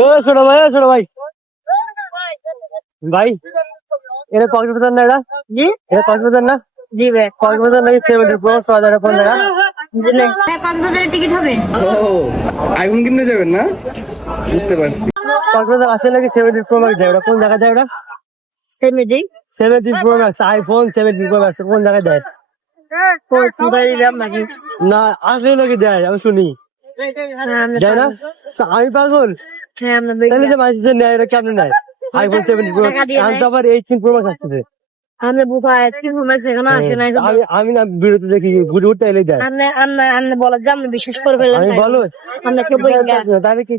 ও ছোট ভাই, ছোট ভাই, ভাই এটা কক্সবাজার না? জি এটা কক্সবাজার না? জি ভাই। কক্সবাজার নাকি 70 প্রো 6000 কোন জায়গা? জি না, কক্সবাজারের টিকিট হবে। ও আইফোন কিনতে যাবেন না? বুঝতে পারছি। কক্সবাজার আছে নাকি 70 প্রো ম্যাক্স দেয়? ওটা কোন জায়গায় দেয়? ওটা সেমিডি 70 pro max, iPhone 70 pro max কোন জায়গায় দেয়? কোথায় দিবে আপনাকে? না আসলে নাকি দেয়, আমি শুনি দেয় না। তো আমি পাগল? হ্যাঁ আমরা তাহলে যে মানুষ নেয় এটা কেমন নেয়? আইফোন 70 প্রো টাকা দিয়ে আমি নেয়। তো আবার 18 প্রো ম্যাক্স আসছে। আমরা বুঝায় কি ঘুমাই সেখানে আসে নাই। আমি আমি না বিরতি দেখি ঘুরে উঠতে এলে দেয়। আন্নে আন্নে আন্নে বলে যে আপনি বিশ্বাস করে ফেলেন। আমি বলো আমরা কেউ বলি না। তাহলে কি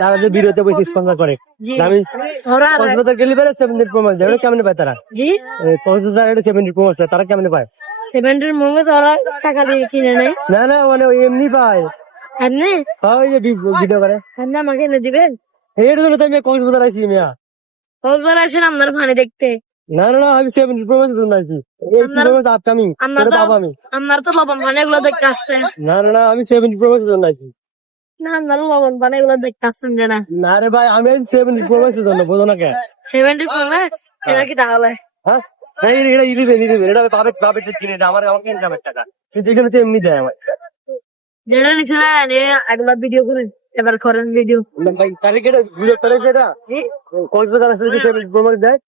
তারা যে বিরতি বসে স্পন্সর করে? জি আমি ওরা কক্সবাজার গেলে বেড়ে 70 প্রো ম্যাক্স দেয়, কেমনে পায় তারা? জি কক্সবাজার 70 প্রো ম্যাক্স তারা কেমনে পায়? সেভেন্টির মোমোস ওরা টাকা দিয়ে কিনে নেয়। না না মানে ওই এমনি পায়। আপনি ওই যে ভিডিও করে আপনি আমাকে এনে দিবেন। এর জন্য তো আমি কক্সবাজার আইছি মিয়া। কতবার আসেন আপনার পানি দেখতে? না না না আমি 70 প্রো ম্যাক্স জন্য আইছি। 80 প্রো ম্যাক্স আপকামিং এটা পাবো আমি। আপনার তো লবণ পানি এগুলো দেখতে আসছে না না না আমি 70 প্রো ম্যাক্স জন্য আইছি। না, আপনার লবণ পানি এগুলো দেখতে আসছেন যে না। না রে ভাই আমি 70 প্রো ম্যাক্স জন্য বোঝো না কেন? 70 প্রো ম্যাক্স এটা কি তাহলে? হ্যাঁ এটা ইলিভেন এটা বাবে বাবে কিনে দেয় আমার আমাকে ইনকামের টাকা, কিন্তু এখানে তো এমনি দেয় আমার। যেটা নিচে এগুলো ভিডিও করেন, এবার করেন ভিডিও। ভাই তাহলে কি এটা ভিডিও করে সেটা কক্সবাজার আসলে কি 70 প্রো ম্যাক্স দেয়?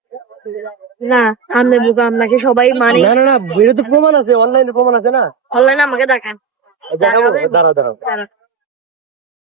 না আপনি বুকা, আপনাকে সবাই মানে না না না এটা তো প্রমাণ আছে, অনলাইনে প্রমাণ আছে না। অনলাইনে আমাকে দেখান। দেখাবো, দাঁড়াও দাঁড়াও। দাঁড়ান।